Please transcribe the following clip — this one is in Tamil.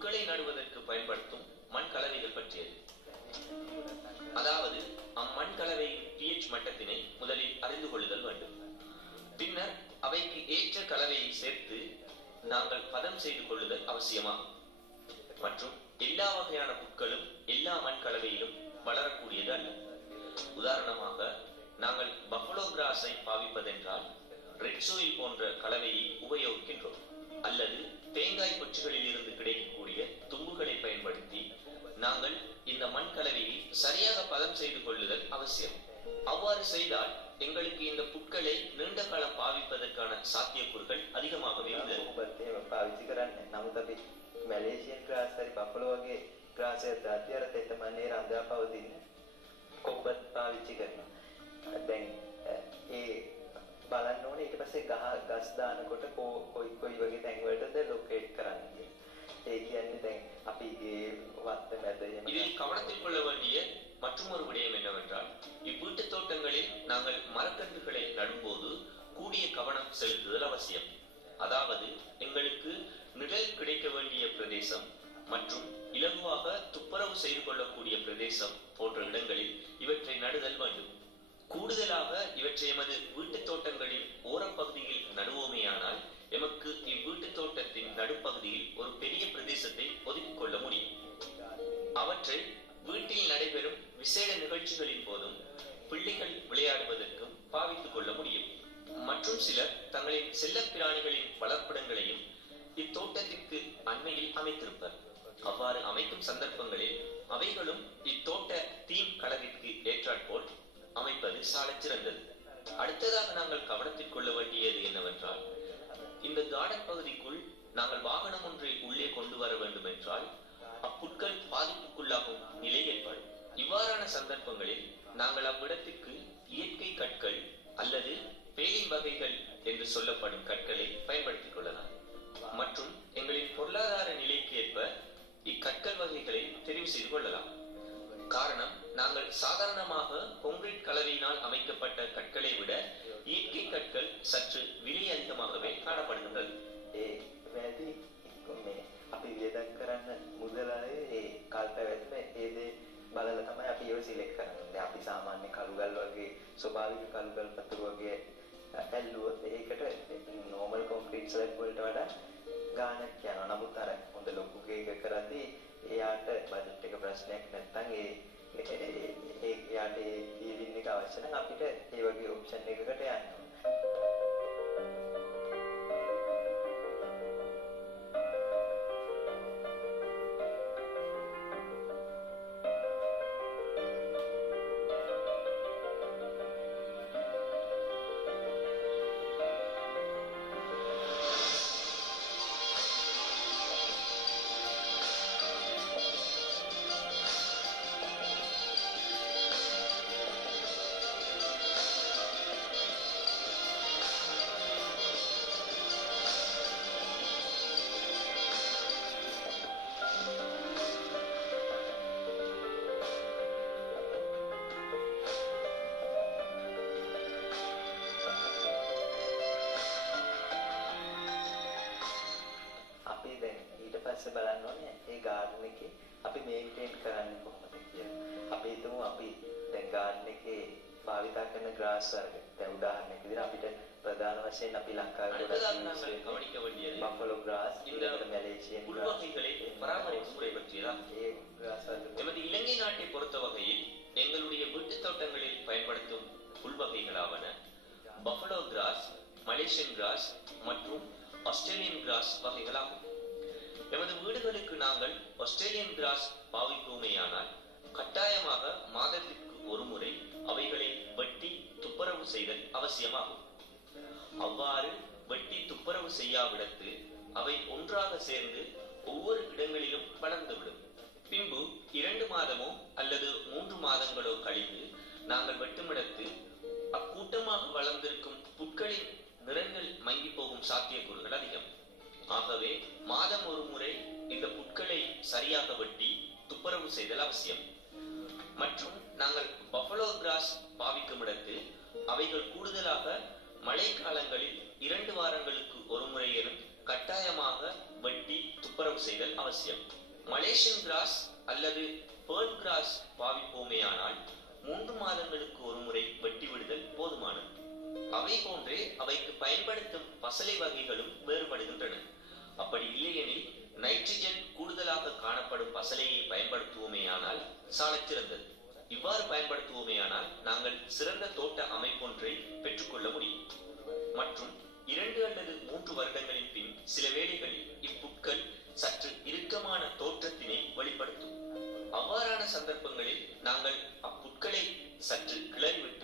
புட்களை நடுவதற்கு பயன்படுத்தும் மண் கலவைகள் பற்றியது. அதாவது அம்மண் கலவையின் pH மட்டத்தினை முதலில் அறிந்து கொள்ளுதல் வேண்டும். பின்னர் அவைக்கு ஏற்ற கலவையை சேர்த்து நாங்கள் பதம் செய்து கொள்ளுதல் அவசியமாகும். மற்றும் எல்லா வகையான புட்களும் எல்லா மண் கலவையிலும் வளரக்கூடியது அல்ல. உதாரணமாக நாங்கள் பஃபலோ கிராஸை பாவிப்பதென்றால் ரெட் சோயில் போன்ற கலவையை உபயோகிக்கின்றோம். அல்லது தேங்காய் கொச்சுகளில் இருந்து கிடைக்கக்கூடிய தும்புகளை பயன்படுத்தி நாங்கள் இந்த மண் கலவையை சரியாக பதம் செய்து கொள்ளுதல் அவசியம். அவ்வாறு செய்தால் எங்களுக்கு இந்த புட்களை நீண்ட காலம் பாவிப்பதற்கான சாத்தியக்கூறுகள் அதிகமாகவே உள்ளது. මැලේසියන් ග්‍රාස් හරි බෆලෝ වගේ ග්‍රාස් එක දාති අර තෙතමනේ රඳා පවතින කොබ්බත් පාවිච්චි කරනවා. දැන් ඒ බලන්න ඕනේ ඊට පස්සේ ගස් දානකොට කොයි වගේ තැන් වලටද ලොකේට් කරන්නේ. ඒ කියන්නේ දැන් අපි ඒ වත්ත මැද இதில் கவனத்தில் கொள்ள வேண்டிய மற்றொரு விடயம் என்னவென்றால், இவ்வீட்டு தோட்டங்களில் நாங்கள் மரக்கன்றுகளை நடும்போது கூடிய கவனம் செலுத்துதல் அவசியம். அதாவது எங்களுக்கு நிழல் கிடைக்க வேண்டிய பிரதேசம் மற்றும் இலகுவாக துப்புரவு செய்து கொள்ளக்கூடிய பிரதேசம் போன்ற இடங்களில் இவற்றை நடுதல் வேண்டும். கூடுதலாக இவற்றை எமது வீட்டு தோட்டங்களில் ஓரப்பகுதியில் நடுவோமேயானால் எமக்கு இவ்வீட்டு தோட்டத்தின் நடுப்பகுதியில் ஒரு பெரிய பிரதேசத்தை ஒதுக்கிக் கொள்ள முடியும். அவற்றை வீட்டில் நடைபெறும் விசேட நிகழ்ச்சிகளின் போதும் பிள்ளைகள் விளையாடுவதற்கும் பாவித்துக் கொள்ள முடியும். மற்றும் சிலர் தங்களின் செல்ல பிராணிகளின் வளர்ப்பிடங்களையும் இத்தோட்டத்திற்கு அண்மையில் அமைத்திருப்பர். அவ்வாறு அமைக்கும் சந்தர்ப்பங்களில் அவைகளும் இத்தோட்ட தீம் களவிற்கு ஏற்றாற்போல் அமைப்பது சாலச் சிறந்தது. அடுத்ததாக நாங்கள் கவனத்தில் கொள்ள வேண்டியது என்னவென்றால், இந்த கார்டன் பகுதிக்குள் நாங்கள் வாகனம் ஒன்றை உள்ளே கொண்டு வர வேண்டும் என்றால் அப்புட்கள் பாதிப்புக்குள்ளாகும் நிலை ஏற்படும். இவ்வாறான சந்தர்ப்பங்களில் நாங்கள் அவ்விடத்திற்கு இயற்கை கற்கள் அல்லது பேலின் வகைகள் என்று சொல்லப்படும் கற்களை பயன்படுத்திக் கொள்ளலாம். மற்றும் எங்களின் பொருளாதார நிலைக்கு ஏற்ப இக்கற்கள் வகைகளை தெரிவு செய்து கொள்ளலாம். காரணம், நாங்கள் சாதாரணமாக கான்கிரீட் கலவையினால் அமைக்கப்பட்ட கற்களை விட இயற்கை கற்கள் சற்று விலை அதிகமாகவே காணப்படுகின்றது. අපි වියදම් කරන්න මුදලයි ඒ කල්පැවැත්ම ඒ දේ බලලා තමයි අපි ඒව සිලෙක්ට් කරන්නේ. දැන් අපි සාමාන්‍ය කළුගල් වගේ ස්වභාවික කළුගල් පතුරු වගේ ඇල්ලුවොත් ඒකට නෝමල් කොන්ක්‍රීට් ස්ලැබ් වලට වඩා ගාණක් යනවා. නමුත් අර හොඳ ලොකු කේක කරද්දී එයාට බජට් එක ප්‍රශ්නයක් නැත්නම් එයාට ඒ ඩීලින් එක අවශ්‍ය නම් අපිට ඒ වගේ ඔප්ෂන් එකකට යන්න ඕනේ. බලන්න ඕනේ ඒ ගාඩන් එකේ අපි මේන්ටේන් කරන්නේ කොහොමද කියලා. අපි හිතමු අපි දැන් ගාඩන් එකේ භාවිතා කරන ග්‍රාස් වර්ග. දැන් උදාහරණයක් විදිහට අපිට ප්‍රධාන වශයෙන් අපි ලංකාවේ கவனிக்க வேண்டியது பஃபலோ கிராஸ், மலேசியன் உள்வகைகளை பராமரிக்கும் முறை பற்றியதான். எமது இலங்கை நாட்டை பொறுத்த வகையில் எங்களுடைய வீட்டு தோட்டங்களில் பயன்படுத்தும் புல்வகைகளாவன பஃபலோ கிராஸ், மலேசியன் கிராஸ் மற்றும் ஆஸ்திரேலியன் கிராஸ் வகைகளாகும். எமது வீடுகளுக்கு நாங்கள் ஆஸ்திரேலியன் கிராஸ் பாவிப்போமேயானால் கட்டாயமாக மாதத்திற்கு ஒரு முறை அவைகளை வெட்டி துப்புரவு செய்தல் அவசியமாகும். அவ்வாறு வெட்டி துப்புரவு செய்யாவிடத்து அவை ஒன்றாக சேர்ந்து ஒவ்வொரு இடங்களிலும் வளர்ந்துவிடும். பின்பு 2 மாதமோ அல்லது 3 மாதங்களோ கழிந்து நாங்கள் வெட்டுமிடத்து அக்கூட்டமாக வளர்ந்திருக்கும் புட்களின் நிறங்கள் மங்கி போகும் சாத்தியக்கூறுகள் அதிகம். ஆகவே மாதம் ஒரு முறை இந்த புட்களை சரியாக வெட்டி துப்புரவு செய்தல் அவசியம். மற்றும் நாங்கள் பஃபலோ கிராஸ் பாவிக்கும் இடத்து அவைகள் கூடுதலாக மழை காலங்களில் 2 வாரங்களுக்கு ஒரு முறையிலும் கட்டாயமாக வெட்டி துப்புரவு செய்தல் அவசியம். மலேசியன் கிராஸ் அல்லது பேர்ல் கிராஸ் பாவிப்போமேயானால் 3 மாதங்களுக்கு ஒரு முறை வெட்டி விடுதல் போதுமானது. அவை போன்றே அவைக்கு பயன்படுத்தும் பசலை வகைகளும் வேறுபடுகின்றன. அப்படி இல்லையெனில் நைட்ரஜன் கூடுதலாக காணப்படும் பசலையை பயன்படுத்துவோமேயானால் சாலச் சிறந்தது. இவ்வாறு பயன்படுத்துவோமேயானால் நாங்கள் சிறந்த தோட்ட அமைப்பொன்றை பெற்றுக்கொள்ள முடியும். மற்றும் 2 அல்லது 3 வருடங்களின் பின் சில வேளைகளில் இப்புட்கள் சற்று இறுக்கமான தோற்றத்தினை வெளிப்படுத்தும். அவ்வாறான சந்தர்ப்பங்களில் நாங்கள் அப்புட்களை சற்று கிளறிவிட்டு